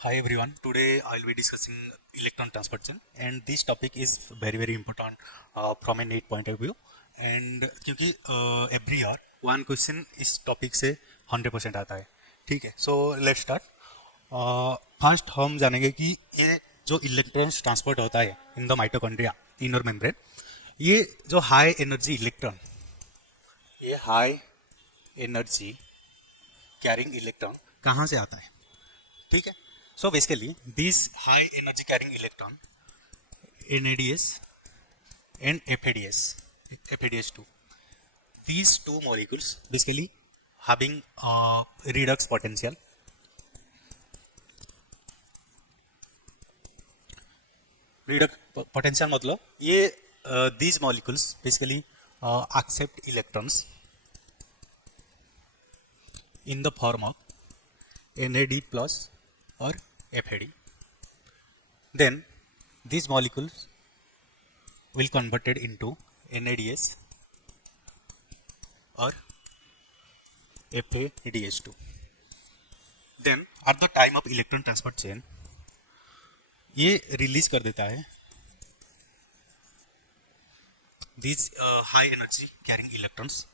Hi everyone. Today I'll be discussing electron transport chain, and this topic is very important from a NEET point of view. And क्योंकि every year one question इस topic से 100% आता है, ठीक है? So let's start. First हम जानेंगे कि ये जो इलेक्ट्रॉन्स ट्रांसपोर्ट होता है in the mitochondria inner membrane, ये जो हाई एनर्जी इलेक्ट्रॉन, ये हाई एनर्जी कैरिंग इलेक्ट्रॉन कहाँ से आता है? ठीक है. So basically these high energy carrying electron NADS and FADS2, these two molecules basically having redox potential. redox potential मतलब ये these molecules basically accept electrons in the form of NAD plus or FAD. Then these molecules will converted into NADS or FADS2. Then at the time of electron transport chain, ये release कर देता है these high energy carrying electrons.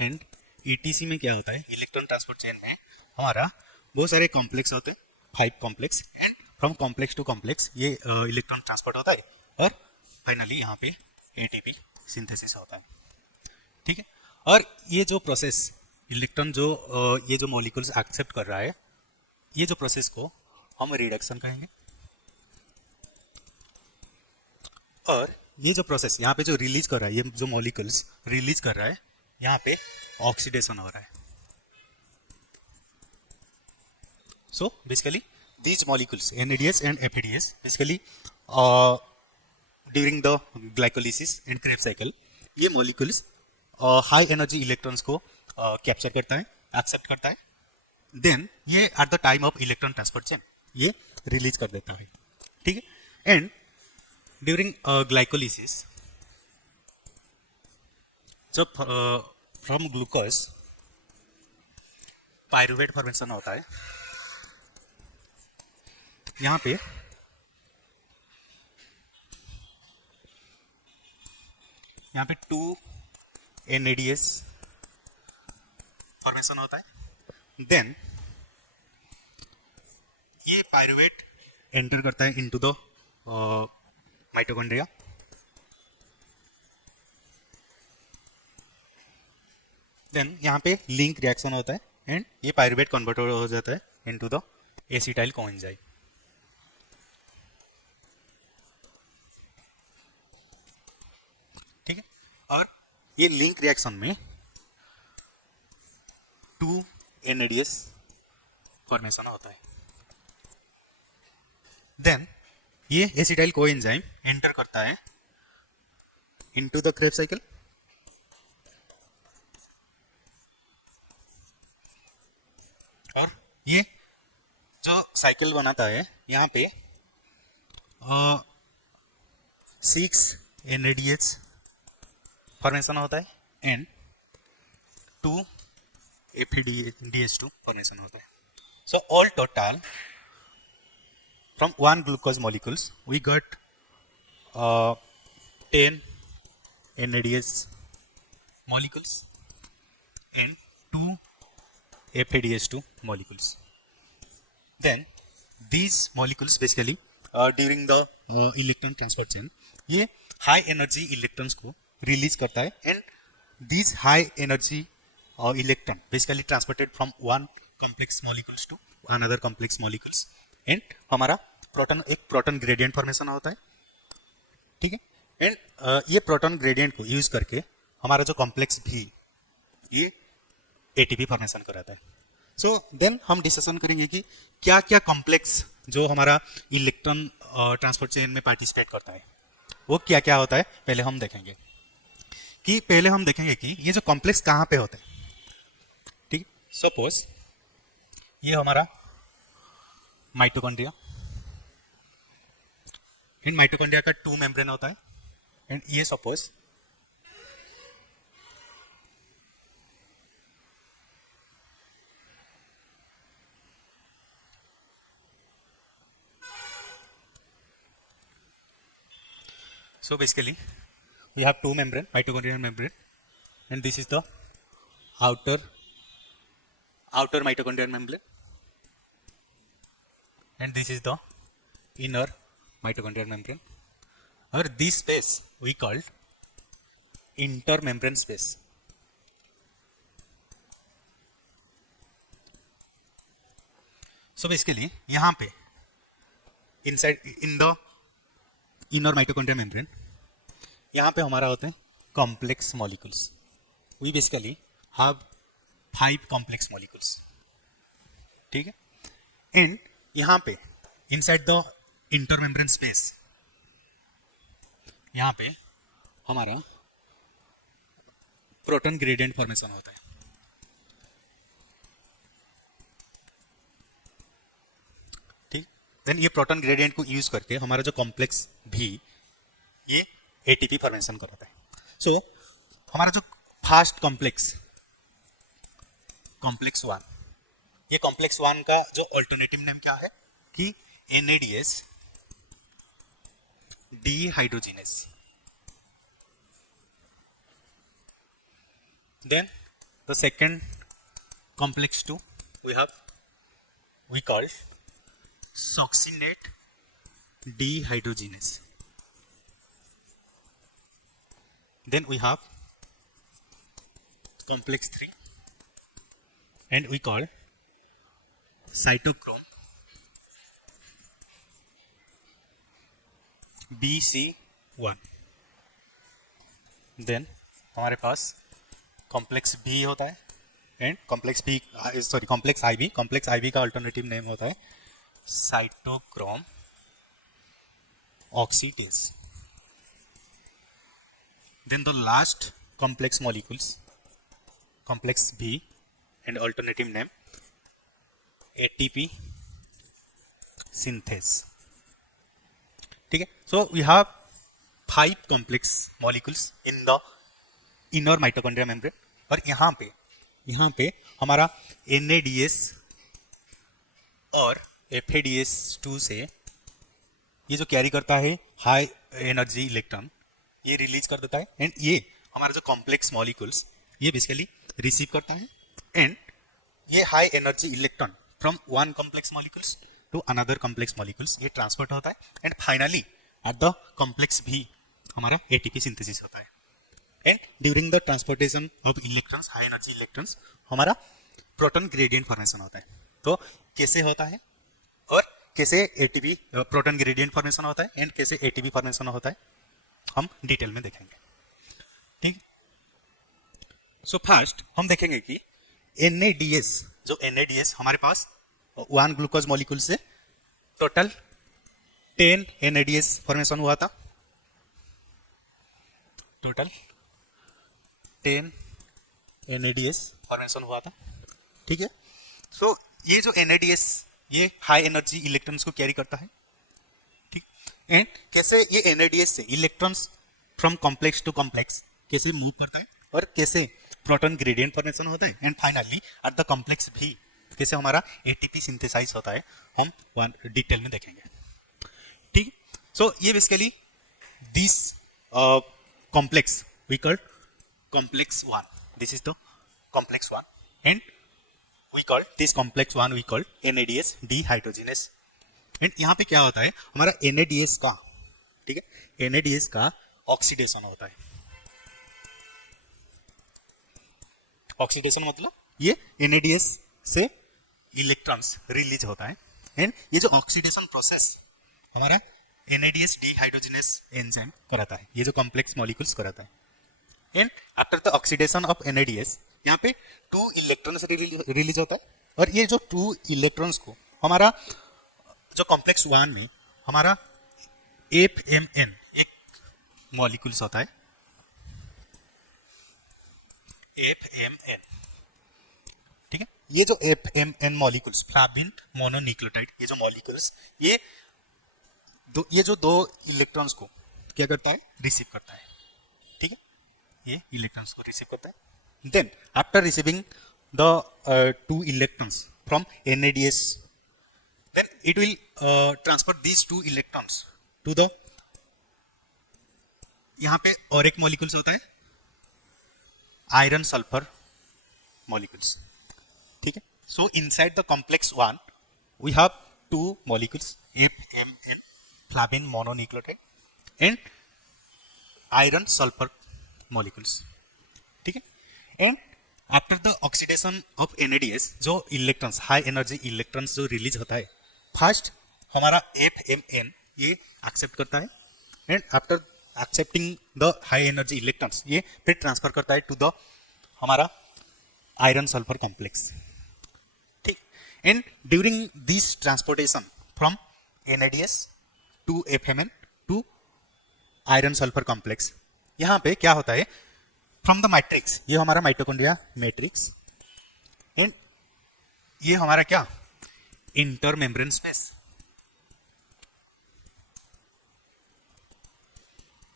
And ETC में क्या होता है, electron transport chain में हमारा बहुत सारे कॉम्प्लेक्स होते हैं, 5 complex, and from complex to complex ये इलेक्ट्रॉन ट्रांसपोर्ट होता है और फाइनली यहाँ पे ATP सिंथेसिस होता है. ठीक है. और ये जो प्रोसेस इलेक्ट्रॉन जो ये जो मॉलिक्यूल्स एक्सेप्ट कर रहा है, ये जो प्रोसेस को हम रिडक्शन कहेंगे. और ये जो प्रोसेस यहाँ पे जो रिलीज कर रहा है, ये जो मॉलिक्यूल्स रिलीज कर रहा है, यहाँ पे ऑक्सीडेशन हो रहा है. So basically these molecules NADS and FADS basically during the glycolysis and Krebs cycle, ये molecules हाई एनर्जी इलेक्ट्रॉन्स को कैप्चर करता है, एक्सेप्ट करता है. देन ये at the time of electron transfer chain ये रिलीज कर देता है. ठीक है. एंड ड्यूरिंग ग्लाइकोलिसिस जब फ्रॉम ग्लूकोज पायरुवेट फॉर्मेशन होता है, यहाँ पे टू NADS फॉर्मेशन होता है. देन ये पायरुवेट एंटर करता है इनटू द माइटोकॉन्ड्रिया. देन यहाँ पे लिंक रिएक्शन होता है एंड ये पायरुवेट कन्वर्ट हो जाता है इनटू द एसिटाइल कोएंजाइम. ठीक है. और ये लिंक रिएक्शन में 2 NADS फॉर्मेशन होता है. देन ये एसिटाइल कोएंजाइम एंटर करता है इनटू द क्रेब्स साइकिल. और ये जो साइकिल बनाता है, यहाँ पे 6 NADH फॉर्मेशन होता है एंड 2 FADH2 फॉर्मेशन होता है. So all total from one glucose molecules we got 10 NADH molecules and 2 FADH2 molecules. Then these molecules basically during the electron transport chain ये high energy electrons को release करता है and these high energy electron basically transported from one complex molecules to another complex molecules and हमारा proton एक proton gradient formation होता है. ठीक है. एंड ये प्रोटॉन ग्रेडियंट को यूज करके हमारा जो कॉम्प्लेक्स भी ये ATP फॉर्मेशन कराता है. सो देन हम डिस्कशन करेंगे कि क्या क्या कॉम्प्लेक्स जो हमारा इलेक्ट्रॉन ट्रांसपोर्ट चेन में पार्टिसिपेट करता है वो क्या क्या होता है. पहले हम देखेंगे कि ये जो कॉम्प्लेक्स कहाँ पे होते हैं. ठीक. सपोज ये हमारा माइटोकॉन्ड्रिया, इन माइटोकॉन्ड्रिया का 2 मेम्ब्रेन होता है एंड ये suppose So basically we have two membrane, mitochondrial membrane, and this is the outer mitochondrial membrane, and this is the inner mitochondrial membrane, or this space we called intermembrane space. So basically यहाँ पे inside in the inner mitochondrial membrane यहाँ पे हमारा होते हैं complex molecules. We basically have 5 complex molecules. ठीक है, and यहाँ पे inside the intermembrane space यहाँ पे हमारा प्रोटॉन ग्रेडियंट फॉर्मेशन होता है. ठीक, देन ये प्रोटॉन ग्रेडियंट को यूज करके हमारा जो कॉम्प्लेक्स भी ये एटीपी फॉर्मेशन कराता है. सो हमारा जो फास्ट कॉम्प्लेक्स वन, ये कॉम्प्लेक्स वन का जो अल्टरनेटिव नेम क्या है कि NADS dehydrogenase. Then the second complex 2 we call succinate dehydrogenase. Then we have complex 3 and we call cytochrome BC1. Then हमारे पास कॉम्प्लेक्स बी होता है एंड कॉम्प्लेक्स आईबी का अल्टरनेटिव नेम होता है cytochrome oxidase. Then the last complex molecules complex B and alternative name ATP synthase. ठीक है, so we have 5 complex molecules in the inner mitochondria membrane, और यहाँ पे हमारा NADS और FADS2 से ये जो कैरी करता है हाई एनर्जी इलेक्ट्रॉन ये रिलीज कर देता है, एंड ये हमारा जो कॉम्प्लेक्स मॉलिक्यूल्स ये बेसिकली रिसीव करता है, एंड ये high energy electron from one complex molecules to another complex molecules ये ट्रांसपोर्ट होता है, and finally at the complex भी हमारा ATP सिंथेसिस होता है. And during the transportation of electrons, high energy electrons, हमारा प्रोटॉन ग्रेडियंट फॉर्मेशन होता है. तो कैसे होता है और कैसे ATP प्रोटॉन ग्रेडियंट फॉर्मेशन होता है एंड कैसे ATP फॉर्मेशन होता है हम डिटेल में देखेंगे. ठीक, सो फर्स्ट हम देखेंगे कि NADS हमारे पास 1 ग्लूकोज मॉलिक्यूल से टोटल 10 NADS फॉर्मेशन हुआ था. टोटल 10 NADS फॉर्मेशन हुआ था. ठीक है, सो ये जो NADS ये हाई एनर्जी इलेक्ट्रॉन्स को कैरी करता है. ठीक, एंड कैसे ये NADS से electrons from complex to complex कैसे मूव करता है और कैसे प्रोटॉन ग्रेडियंट फॉर्मेशन होता है, and finally at the complex भी कैसे हमारा ATP सिंथेसाइज होता है हम डिटेल में देखेंगे. ठीक, सो ये basically this complex we call complex 1. This is the complex 1, and we call this complex 1 we call NADS dehydrogenase. and यहाँ पे क्या होता है हमारा NADS का, ठीक है, NADS का ऑक्सीडेशन होता है. ऑक्सीडेशन मतलब ये NADS से इलेक्ट्रॉन्स रिलीज होता है, एंड ये जो ऑक्सीडेशन प्रोसेस हमारा NADS dehydrogenase एंजाइम कराता है, ये जो कॉम्प्लेक्स मॉलिक्यूल्स कराता है. And after the oxidation of NADS यहाँ पे 2 इलेक्ट्रॉन्स रिलीज होता है, और ये जो 2 इलेक्ट्रॉन्स को हमारा जो कॉम्प्लेक्स 1 में हमारा FMN एक मॉलिक्यूल्स होता है, FMN. ठीक है, ये जो FMN मॉलिक्यूल्स फ्लैविन मोनोन्यूक्लियोटाइड ये जो मॉलिक्यूल्स ये जो 2 इलेक्ट्रॉन्स को क्या करता है रिसीव करता है. ठीक है, ये इलेक्ट्रॉन्स को रिसीव करता है. Then after receiving the 2 electrons from NADS, then it will transfer these 2 electrons to the यहाँ पे और एक मॉलिक्यूल्स होता है आयरन सल्फर मॉलिक्यूल्स, ठीक है। So inside the complex 1 we have two molecules FMN flavin mononucleotide and iron sulphur molecules, ठीक है। And after the oxidation of NADS जो इलेक्ट्रॉन्स हाई एनर्जी इलेक्ट्रॉन्स जो रिलीज होता है, फर्स्ट हमारा FMN ये एक्सेप्ट करता है and after accepting the high energy electrons ये फिर ट्रांसफर करता है टू द हमारा आयरन सल्फर कॉम्प्लेक्स, ठीक। And during this transportation from NADS to FMN to iron sulphur complex, यहाँ पे क्या होता है फ्रॉम द मैट्रिक्स, ये हमारा माइटोकॉन्ड्रिया मैट्रिक्स एंड ये हमारा क्या inter membrane space,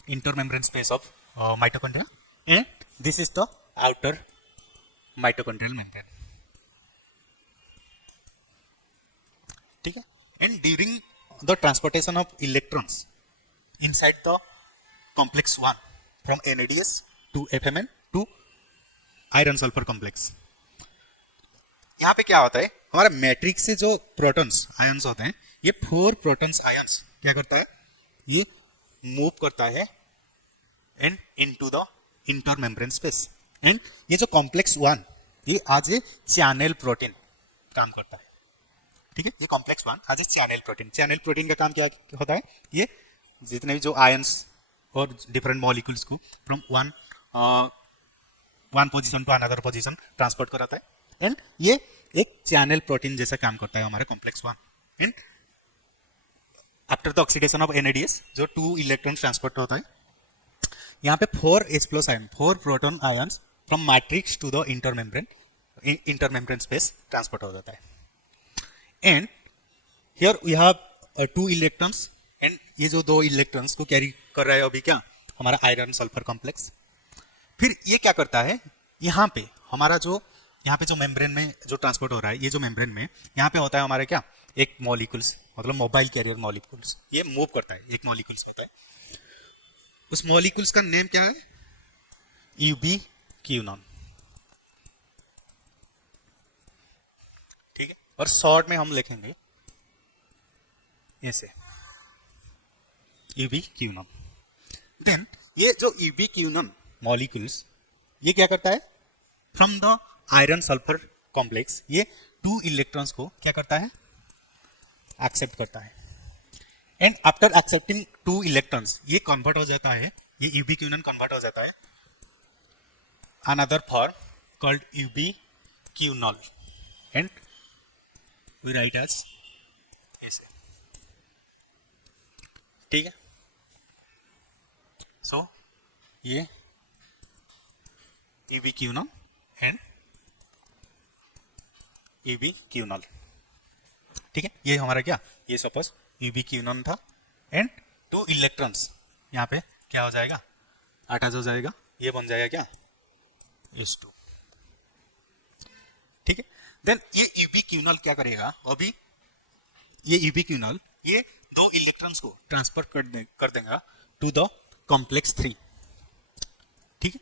inter membrane space of mitochondria and this is the outer mitochondrial membrane, ठीक है। And during the transportation of electrons inside the complex 1 from NADS to FMN to iron sulphur complex, यहाँ पे क्या होता है हमारा matrix से जो प्रोटॉन्स आयंस होते हैं, ये 4 प्रोटॉन्स आयंस क्या करता है, ये मूव करता है and into the inter membrane space and ये जो कॉम्प्लेक्स 1 ये आज ये चैनल प्रोटीन काम करता है, ठीक है। ये कॉम्प्लेक्स 1 आज चैनल प्रोटीन का काम क्या होता है, ये जितने भी जो आयंस और डिफरेंट मॉलिक्यूल्स को from one position to another position transport कराता है एंड ये एक चैनल प्रोटीन जैसा काम करता है हमारे complex 1 and after the oxidation of NADS जो 2 इलेक्ट्रॉन ट्रांसपोर्ट होता है, यहाँ पे 4 H+ ion 4 proton ions from matrix to the inter membrane space transport हो जाता है and here we have 2 electrons and ये जो 2 इलेक्ट्रॉन्स को कैरी कर रहा है अभी क्या हमारा आयरन सल्फर कॉम्प्लेक्स, फिर ये क्या करता है यहाँ पे हमारा जो यहाँ पे जो मेम्ब्रेन में जो ट्रांसपोर्ट हो रहा है, ये जो मेम्ब्रेन में यहाँ पे होता है हमारे क्या एक मॉलिक्यूल्स मतलब मोबाइल कैरियर मॉलिक्यूल्स, ये मूव करता है, एक मॉलिक्यूल्स होता है, उस मॉलिक्यूल्स का नेम क्या है यूबीक्विनोन, ठीक है। और शॉर्ट में हम लिखेंगे ऐसे यूबीक्विनोन। देन ये जो यूबीक्विनोन मॉलिक्यूल्स ये क्या करता है from the iron sulphur complex ये 2 इलेक्ट्रॉन्स को क्या करता है एक्सेप्ट करता है एंड आफ्टर एक्सेप्टिंग 2 इलेक्ट्रॉन्स ये कन्वर्ट हो जाता है, ये यूबीक्विनोन कन्वर्ट हो जाता है another form called ubiquinol and we write as ऐसे, ठीक है। सो ये यूबीक्विनोन एंड यूबीक्विनोल, ठीक है। ये हमारा क्या ये सपोज यूबीक्विनोन था एंड 2 इलेक्ट्रॉन्स यहाँ पे क्या हो जाएगा अटैच हो जाएगा, ये बन जाएगा क्या H2, ठीक है। देन ये यूबीक्विनोल क्या करेगा अभी ये यूबीक्विनोल ये 2 इलेक्ट्रॉन्स को ट्रांसफर कर देगा टू द कॉम्प्लेक्स 3, ठीक है।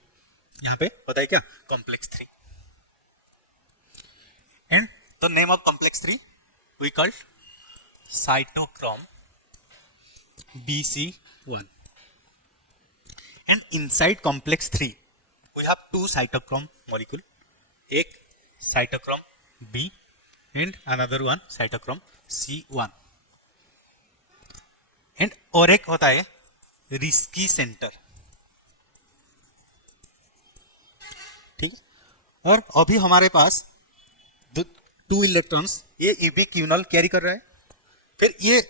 यहाँ पे पता है क्या complex 3 and the name of complex 3 we called cytochrome BC1 and inside complex 3 we have 2 cytochrome molecule, एक cytochrome B and another one cytochrome C1 and और एक होता है रिस्की सेंटर, ठीक है। और अभी हमारे पास 2 इलेक्ट्रॉन्स ये यूबीक्विनोल कैरी कर रहा है, फिर ये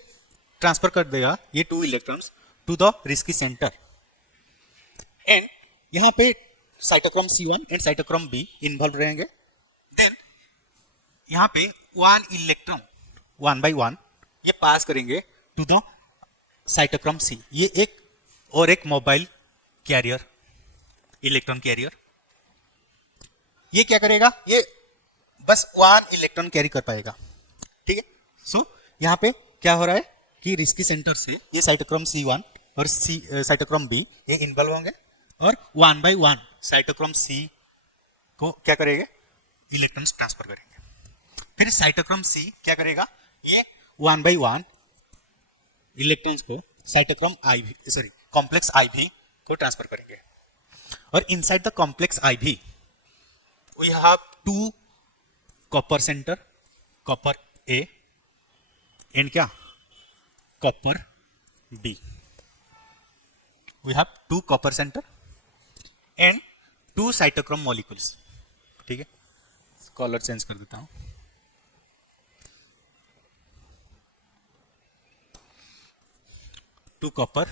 ट्रांसफर कर देगा ये 2 electrons to the Rieske centre and यहाँ पे cytochrome C1 and cytochrome B involve रहेंगे। देन यहाँ पे 1 इलेक्ट्रॉन 1 by 1 ये पास करेंगे टू द साइटोक्रोम C, ये एक और एक मोबाइल कैरियर इलेक्ट्रॉन कैरियर, ये क्या करेगा ये बस 1 इलेक्ट्रॉन कैरी कर पाएगा, ठीक है। सो यहाँ पे क्या हो रहा है कि रिस्की सेंटर से ये साइटोक्रोम C1 और सी साइटोक्रोम बी ये इन्वॉल्व होंगे और 1/1 साइटोक्रोम सी को क्या करेंगे, इलेक्ट्रॉन्स ट्रांसफर करेंगे। फिर साइटोक्रोम सी क्या करेगा, ये 1/1 इलेक्ट्रॉन्स को cytochrome IV sorry complex IV को ट्रांसफर करेंगे। और inside the complex IV we have 2 copper centre, copper A and क्या copper B। We have 2 copper centre and 2 cytochrome molecules. ठीक है, कलर चेंज कर देता हूं। Two copper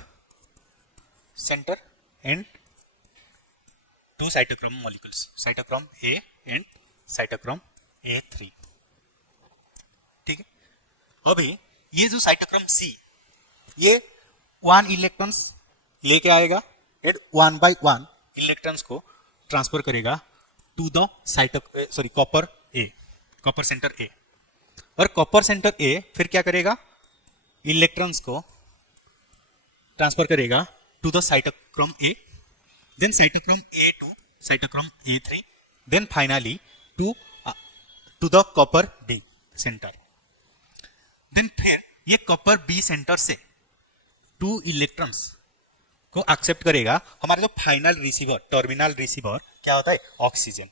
centre and 2 cytochrome molecules, cytochrome A and cytochrome A3। ठीक है, अभी ये जो साइटोक्रोम C ये 1 इलेक्ट्रॉन्स लेके आएगा एंड 1/1 इलेक्ट्रॉन्स को ट्रांसफर करेगा to the copper A, copper centre A। और कॉपर सेंटर A फिर क्या करेगा, इलेक्ट्रॉन्स को ट्रांसफर करेगा to the cytochrome A, then cytochrome A to cytochrome A3, then finally to the copper B centre. Then फिर ये copper B centre से 2 electrons को एक्सेप्ट करेगा हमारा जो फाइनल रिसीवर, टर्मिनल रिसीवर क्या होता है, ऑक्सीजन।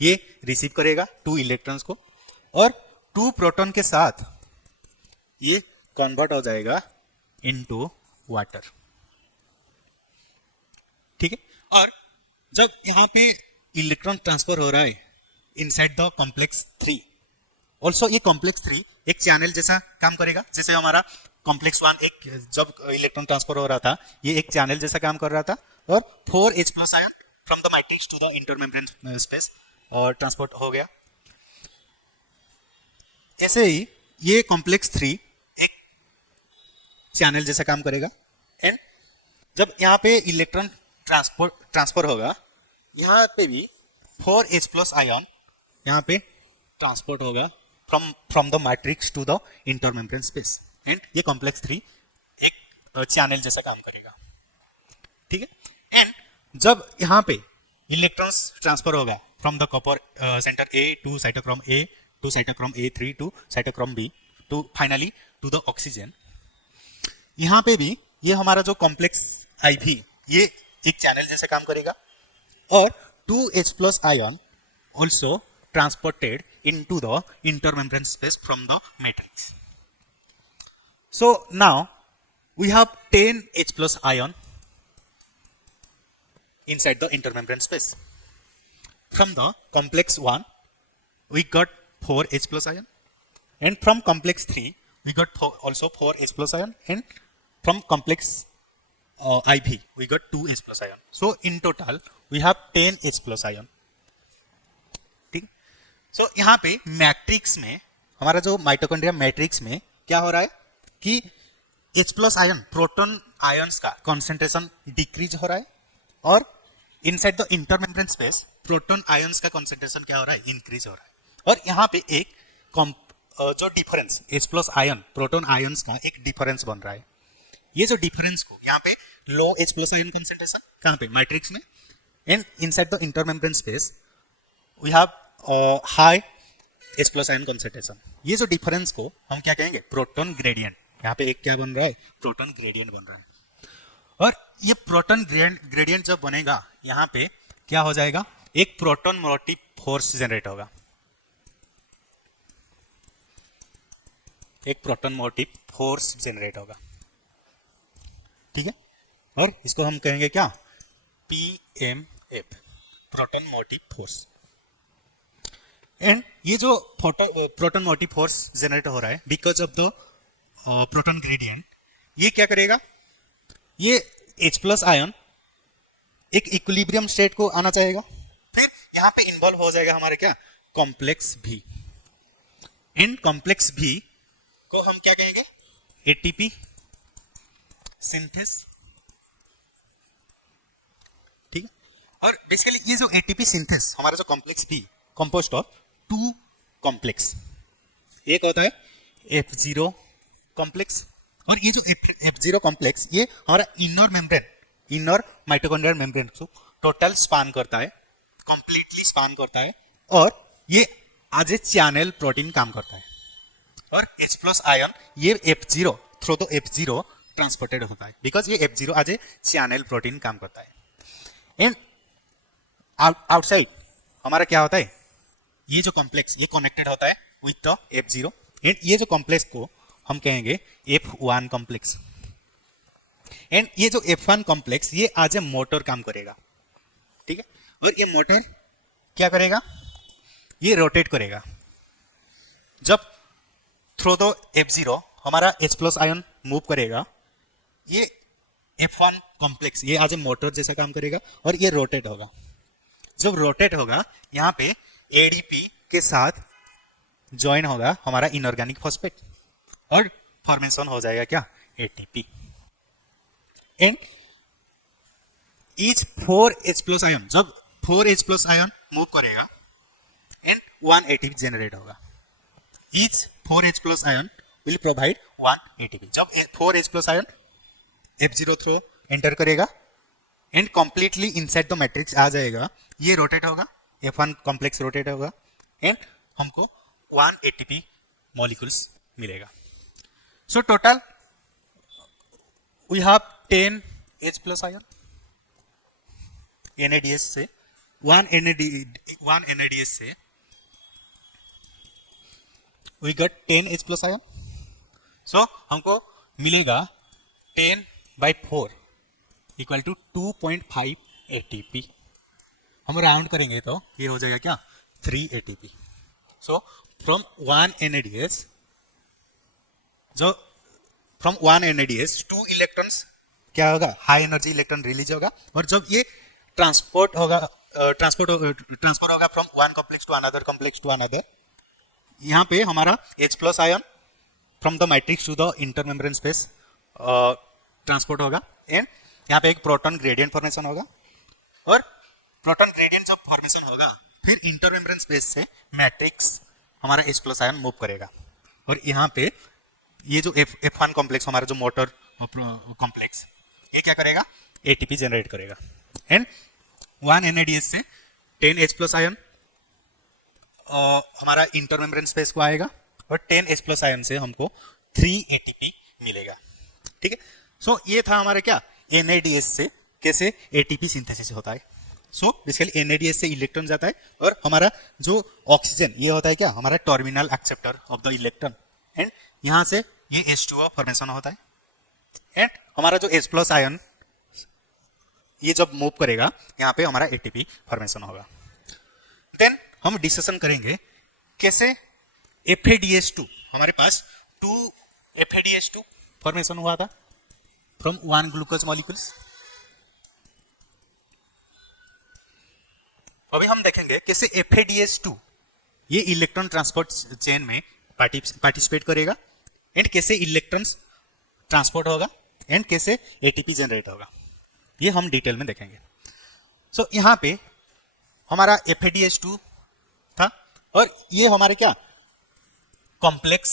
ये रिसीव करेगा 2 इलेक्ट्रॉन्स को और 2 प्रोटॉन के साथ ये कन्वर्ट हो जाएगा इनटू वाटर। ठीक है, और जब यहां पे इलेक्ट्रॉन ट्रांसफर हो रहा है इनसाइड द कॉम्प्लेक्स 3, ऑल्सो ये कॉम्प्लेक्स 3 एक चैनल जैसा काम करेगा। जैसे हमारा कॉम्प्लेक्स 1 एक जब इलेक्ट्रॉन ट्रांसफर हो रहा था ये एक चैनल जैसा काम कर रहा था और 4H+ ion from the matrix to the intermembrane space और ट्रांसपोर्ट हो गया। ऐसे ही ये कॉम्प्लेक्स 3 एक चैनल जैसा काम करेगा एंड जब यहाँ पे इलेक्ट्रॉन ट्रांसफर होगा यहाँ पे भी 4H+ आयन यहाँ पे ट्रांसपोर्ट होगा from the matrix to the intermembrane space and ये कॉम्प्लेक्स 3 एक चैनल जैसा काम करेगा। ठीक है, एंड जब यहाँ पे इलेक्ट्रॉन्स ट्रांसफर होगा from the copper centre A to cytochrome A to cytochrome A3 to cytochrome B to finally to the oxygen, यहाँ पे भी ये हमारा जो कॉम्प्लेक्स IV ये एक चैनल जैसे काम करेगा और 2H+ ion also transported into the intermembrane space from the matrix. So now we have 10 H+ ion inside the intermembrane space. From the complex 1 we got 4 H+ ion and from complex 3 we got also 4 H+ ion and from complex IV we got 2 H+ ion. So in total we have 10 H+ ion. So, यहाँ पे matrix में हमारा जो mitochondria matrix में क्या हो रहा है कि H+ आयन प्रोटॉन आयन्स का कॉन्सेंट्रेशन डिक्रीज हो रहा है और inside the intermembrane space proton ions का कॉन्सेंट्रेशन क्या हो रहा है, इंक्रीज हो रहा है। और यहाँ पे एक जो difference H+ ion proton ions का एक डिफरेंस बन रहा है। ये जो डिफरेंस को यहाँ पे लो H+ आयन कॉन्सेंट्रेशन कहाँ पे मैट्रिक्स में and inside the intermembrane space we have high H+ ion concentration. ये जो डिफरेंस को हम क्या कहेंगे, प्रोटॉन ग्रेडियंट। यहाँ पे एक क्या बन रहा है, प्रोटॉन ग्रेडियंट बन रहा है। और ये प्रोटॉन ग्रेडियंट जब बनेगा यहाँ पे क्या हो जाएगा, एक प्रोटॉन मोटिव फोर्स जनरेट होगा, एक प्रोटॉन मोटिव फोर्स जनरेट होगा। ठीक है, और इसको हम कहेंगे क्या, PMF, proton motive force. And ये जो प्रोटॉन मोटिव फोर्स जनरेट हो रहा है because of the proton gradient, ये क्या करेगा, ये H+ आयन एक इक्विलिब्रियम स्टेट को आना चाहेगा, फिर यहाँ पे इन्वॉल्व हो जाएगा हमारे क्या, complex B। In complex B को हम क्या कहेंगे, ATP सिंथेस। ठीक है, और बेसिकली ये जो ATP सिंथेस हमारा जो complex B composed of 2 complex, एक होता है F0 कॉम्प्लेक्स और ये जो F0 कॉम्प्लेक्स ये हमारा इनर माइटोकॉन्ड्रियल मेम्ब्रेन को टोटल स्पान करता है, कंप्लीटली स्पान करता है, और ये एज ए चैनल प्रोटीन काम करता है। और H प्लस आयन ये F0 through the F0 transported होता है, बिकॉज ये F0 as a channel protein काम करता है। एंड आउटसाइड हमारा क्या होता है, ये जो कॉम्प्लेक्स ये कनेक्टेड होता है विथ द F0, एंड ये जो कॉम्प्लेक्स को हम कहेंगे F1 कॉम्प्लेक्स। एंड ये जो F1 कॉम्प्लेक्स ये एज ए मोटर काम करेगा, ठीक है। और ये मोटर क्या करेगा, ये रोटेट करेगा। जब थ्रू द F0 हमारा H प्लस आयन मूव करेगा, ये F1 कॉम्प्लेक्स ये एज ए मोटर जैसा काम करेगा और ये रोटेट होगा। जब रोटेट होगा यहाँ पे ADP के साथ ज्वाइन होगा हमारा इनऑर्गेनिक फॉस्फेट और फॉर्मेशन हो जाएगा क्या, ATP। And each 4H plus ion, जब 4H प्लस आयन मूव करेगा एंड 1 ATP जनरेट होगा। Each 4H plus ion will provide 1 ATP। जब 4H plus ion F0 through enter करेगा and completely inside the matrix आ जाएगा, ये rotate होगा, F1 complex rotate होगा एंड हमको 1 ATP मॉलिक्यूल्स मिलेगा। So total we have 10 H plus ion NADH से, 1 NADH से we get 10 H plus ion. So हमको मिलेगा 10/4 इक्वल टू 2.5 ATP। हम राउंड करेंगे तो ये हो जाएगा क्या, 3 ATP। सो फ्रॉम 1 NADH, जो फ्रॉम 1 NADH 2 इलेक्ट्रॉन्स क्या होगा, हाई एनर्जी इलेक्ट्रॉन रिलीज होगा, और जब ये ट्रांसपोर्ट होगा from one complex to another, यहाँ पे हमारा H plus ion from the matrix to the intermembrane space transport होगा, एंड यहाँ पे एक प्रोटॉन ग्रेडियंट फॉर्मेशन होगा, और प्रोटॉन ग्रेडियंट जब फॉर्मेशन होगा फिर इंटरमेम्ब्रेन स्पेस से मैट्रिक्स हमारा H प्लस आयन मूव करेगा, और यहाँ पे ये जो F1 कॉम्प्लेक्स हमारा जो मोटर कॉम्प्लेक्स ये क्या करेगा, ATP जनरेट करेगा। एंड 1 NADH से 10 H प्लस आयन हमारा इंटरमेम्ब्रेन स्पेस को आएगा, और 10 H प्लस आयन से हमको 3 ATP मिलेगा, ठीक है। सो ये था हमारा क्या, NADH से कैसे ATP सिंथेसिस होता है। सो बेसिकली NADH से इलेक्ट्रॉन जाता है, और हमारा जो ऑक्सीजन ये होता है क्या, हमारा terminal acceptor of the electron, and यहाँ से ये H2O फॉर्मेशन होता है, एंड हमारा जो H प्लस आयन ये जब मूव करेगा यहाँ पे हमारा ATP फॉर्मेशन होगा। देन हम डिस्कशन करेंगे कैसे FADH2, हमारे पास 2 FADH2 फॉर्मेशन हुआ था फ्रॉम 1 ग्लूकोज मॉलिक्यूल्स। अभी हम देखेंगे कैसे FADH2 ये इलेक्ट्रॉन ट्रांसपोर्ट चेन में पार्टिसिपेट करेगा, एंड कैसे इलेक्ट्रॉन्स ट्रांसपोर्ट होगा, एंड कैसे ATP जनरेट होगा, ये हम डिटेल में देखेंगे। सो यहाँ पे हमारा FADH2 था, और ये हमारे क्या, कॉम्प्लेक्स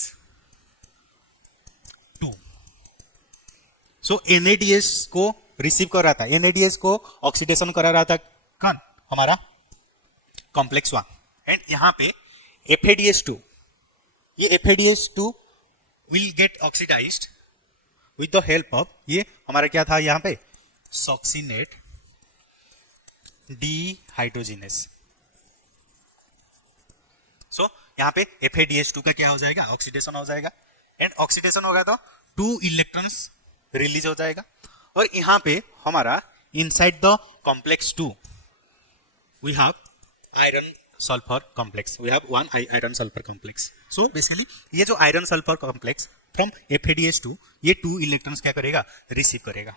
2। सो NADH को रिसीव कर रहा था, NADH को ऑक्सीडेशन करा रहा था कौन, हमारा कॉम्प्लेक्स 1, एंड यहाँ पे FADH2, ये FADH2 will get oxidised with the help of, ये हमारा क्या था यहाँ पे, सॉक्सीनेट डिहाइड्रोजिनेस। सो यहाँ पे FADH2 का क्या हो जाएगा, ऑक्सीडेशन हो जाएगा, एंड ऑक्सीडेशन होगा तो 2 इलेक्ट्रॉन्स रिलीज हो जाएगा, और यहाँ पे हमारा inside the complex 2 we have iron sulphur complex, we have 1 iron sulphur complex. So basically ये जो iron sulphur complex from FADH2 ये 2 इलेक्ट्रॉन्स क्या करेगा, रिसीव करेगा,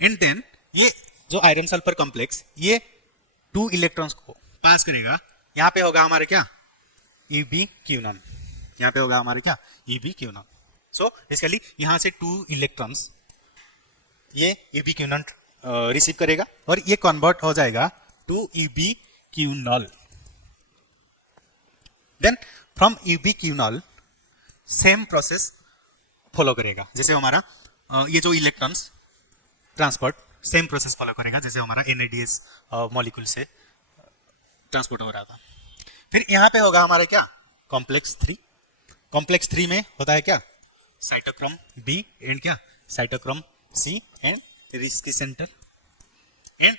एंड देन ये जो आयरन सल्फर कॉम्प्लेक्स ये 2 इलेक्ट्रॉन्स को पास करेगा, यहाँ पे होगा हमारे क्या, EB क्यूनॉन, यहाँ पे होगा हमारे क्या, EB क्यूनॉन। सो बेसिकली यहाँ से 2 इलेक्ट्रॉन्स ये EB क्यूनॉन रिसीव करेगा, और ये कन्वर्ट हो जाएगा to EB quinol. Then from EB quinol same process follow करेगा, जैसे हमारा ये जो electrons transport same process follow करेगा जैसे हमारा NADS मॉलिक्यूल से ट्रांसपोर्ट हो रहा था। फिर यहाँ पे होगा हमारा क्या, कॉम्प्लेक्स 3। कॉम्प्लेक्स 3 में होता है क्या, साइटोक्रोम B एंड क्या, cytochrome C and risky centre. And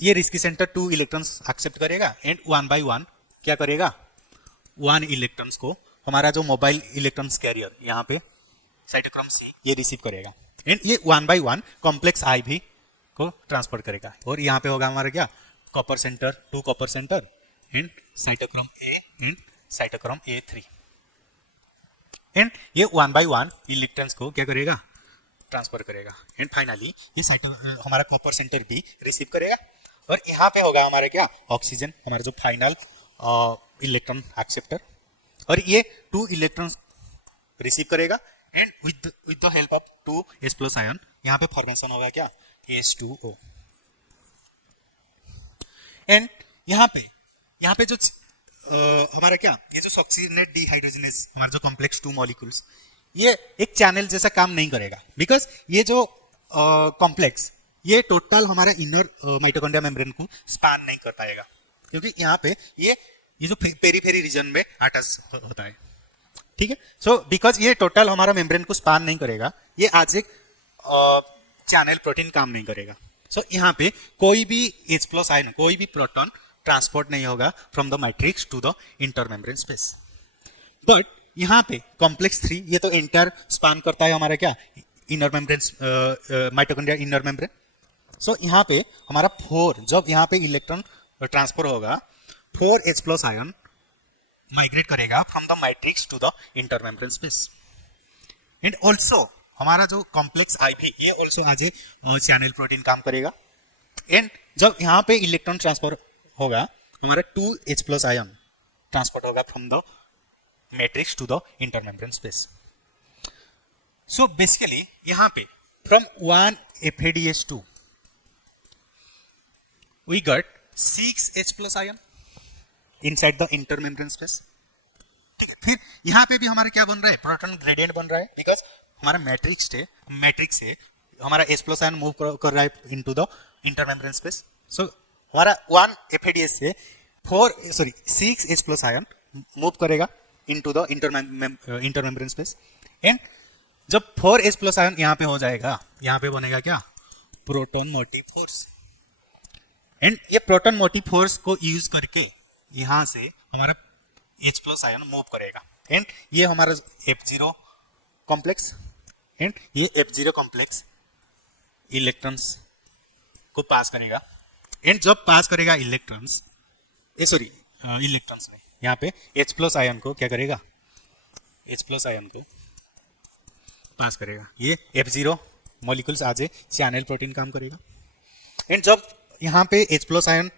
ये रिस्की सेंटर 2 इलेक्ट्रॉन्स एक्सेप्ट करेगा एंड 1 by 1 क्या करेगा, 1 इलेक्ट्रॉन्स को हमारा जो मोबाइल इलेक्ट्रॉन्स कैरियर यहाँ पे साइटोक्रोम C ये रिसीव करेगा एंड ये 1 by 1 कॉम्प्लेक्स I भी को ट्रांसफर करेगा। और यहाँ पे होगा हमारा क्या, copper centre 2 copper centre and cytochrome A and cytochrome A3 and ये 1 by 1 इलेक्ट्रॉन्स को क्या करेगा, ट्रांसफर करेगा एंड फाइनली ये हमारा कॉपर सेंटर भी रिसीव करेगा। और यहाँ पे होगा हमारा क्या, ऑक्सीजन, हमारा जो फाइनल इलेक्ट्रॉन एक्सेप्टर। और ये 2 इलेक्ट्रॉन्स रिसीव करेगा and with the help of 2s+ ion यहाँ पे फॉर्मेशन होगा क्या, H2O। एंड यहाँ पे जो हमारा क्या, ये जो सॉक्सीनेट डिहाइड्रोजनेस हमारा जो कॉम्प्लेक्स 2 मॉलिक्यूल्स, ये एक चैनल जैसा काम नहीं करेगा, बिकॉज ये जो कॉम्प्लेक्स ये टोटल हमारा इनर माइटोकॉन्ड्रिया मेम्ब्रेन को स्पैन नहीं कर पाएगा, क्योंकि यहाँ पे ये जो पेरीफेरी रीजन में अटैच होता है, ठीक है। सो बिकॉज ये टोटल हमारा मेम्ब्रेन को स्पैन नहीं करेगा, ये आज एक चैनल प्रोटीन काम नहीं करेगा। सो यहाँ पे कोई भी H+ आयन, कोई भी प्रोटॉन ट्रांसपोर्ट नहीं होगा from the matrix to the intermembrane space. But यहाँ पे कॉम्प्लेक्स 3 ये तो इंटर स्पैन करता है हमारा क्या, inner membrane, mitochondria inner membrane. So यहाँ पे हमारा 4, जब यहाँ पे इलेक्ट्रॉन ट्रांसफर होगा 4H+ आयन माइग्रेट करेगा from the matrix to the intermembrane space. And also हमारा जो कॉम्प्लेक्स I भी ये ऑल्सो आज चैनल प्रोटीन काम करेगा। एंड जब यहाँ पे इलेक्ट्रॉन ट्रांसफर होगा हमारा 2H+ आयन ट्रांसपोर्ट होगा from the matrix to the intermembrane space. So basically यहाँ पे from 1 FADH2 we got 6H+ ion inside the intermembrane space, ठीक है। फिर यहाँ पे भी हमारा क्या बन रहा है, प्रोटॉन ग्रेडियंट बन रहा है, बिकॉज हमारा मैट्रिक्स से हमारा H+ आयन मूव कर रहा है इनटू द इंटरमेम्ब्रेन स्पेस। सो हमारा 1 FADH से 6H+ आयन मूव करेगा into the intermembrane space. And जब 4H+ आयन यहाँ पे हो जाएगा, यहाँ पे बनेगा क्या, प्रोटॉन मोटिव फोर्स। एंड ये प्रोटॉन मोटिव फोर्स को यूज करके यहाँ से हमारा H+ आयन मूव करेगा। एंड ये हमारा F0 कॉम्प्लेक्स एंड ये F0 कॉम्प्लेक्स इलेक्ट्रॉन्स को पास करेगा। एंड जब पास करेगा इलेक्ट्रॉन्स में यहाँ पे H+ आयन को क्या करेगा, H+ आयन को पास करेगा। ये F0 मॉलिक्यूल्स आज चैनल प्रोटीन काम करेगा। एंड जब यहाँ पे H+ आयन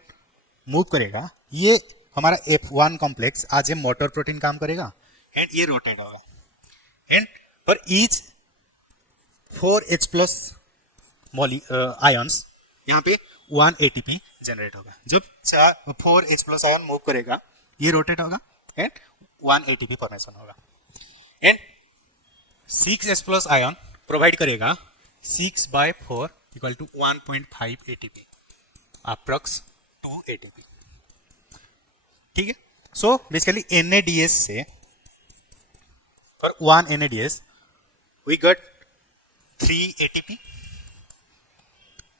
मूव करेगा, ये हमारा F1 कॉम्प्लेक्स आज मोटर प्रोटीन काम करेगा एंड ये रोटेट होगा। And for each 4H+ ions यहाँ पे 1 ATP जनरेट होगा। जब 4H+ आयन मूव करेगा ये रोटेट होगा एंड 1 ATP फॉर्मेशन होगा। एंड 6H+ आयन प्रोवाइड करेगा 6/4 equal to 1.5 ATP, approx 2 ATP, ठीक है। सो बेसिकली NADS से for 1 NADS we got 3 ATP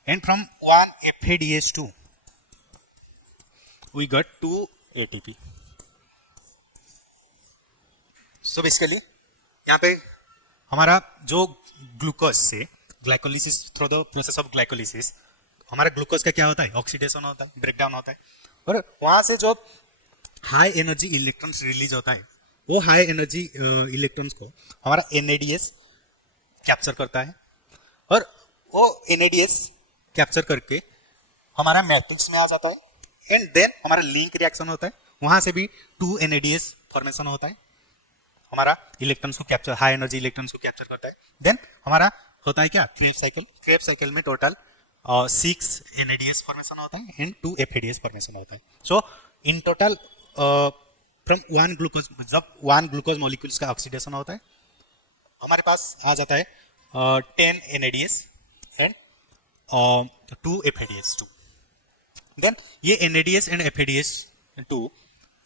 and from 1 FADH2 we got 2 ATP. So basically यहाँ पे हमारा जो ग्लूकोज से glycolysis, through the process of glycolysis हमारा ग्लूकोज का क्या होता है, ऑक्सीडेशन होता है, ब्रेकडाउन होता है। और वहाँ से जो हाई एनर्जी इलेक्ट्रॉन्स रिलीज होता है, वो हाई एनर्जी इलेक्ट्रॉन्स को हमारा NADS कैप्चर करता है। और वो NADS कैप्चर करके हमारा मैट्रिक्स में आ जाता है। एंड देन हमारा लिंक रिएक्शन होता है, वहाँ से भी 2 NADS फॉर्मेशन होता है, हमारा इलेक्ट्रॉन्स को कैप्चर, हाई एनर्जी इलेक्ट्रॉन्स को कैप्चर करता है। देन हमारा होता है क्या, क्रेब्स साइकिल। क्रेब्स साइकिल में टोटल 6 NADS फॉर्मेशन होता है एंड 2 FADS फॉर्मेशन होता है। सो इन टोटल फ्रॉम 1 ग्लूकोज, जब 1 ग्लूकोज मॉलिक्यूल्स का ऑक्सीडेशन होता है हमारे पास आ जाता है 10 NADS एंड 2 FADS2। देन ये NADS एंड FADS2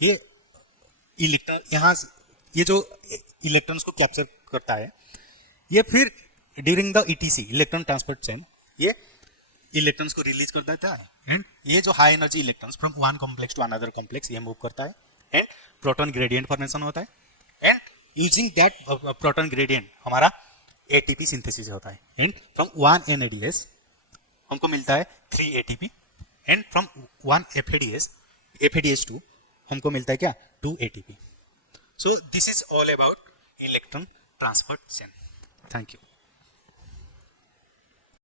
ये इलेक्ट्रॉन यहाँ ये जो इलेक्ट्रॉन्स को कैप्चर करता है, ये फिर during the ETC electron transport chain ये इलेक्ट्रॉन्स को रिलीज कर देता है एंड ये जो high energy electrons from one complex to another complex ये मूव करता है एंड प्रोटॉन ग्रेडियंट फॉर्मेशन होता है and using that proton gradient हमारा ATP सिंथेसिस होता है एंड फ्रॉम 1 NADS हमको मिलता है 3 ATP एंड फ्रॉम 1 FADS2 हमको मिलता है क्या 2 ATP। So this is all about electron transport chain. Thank you.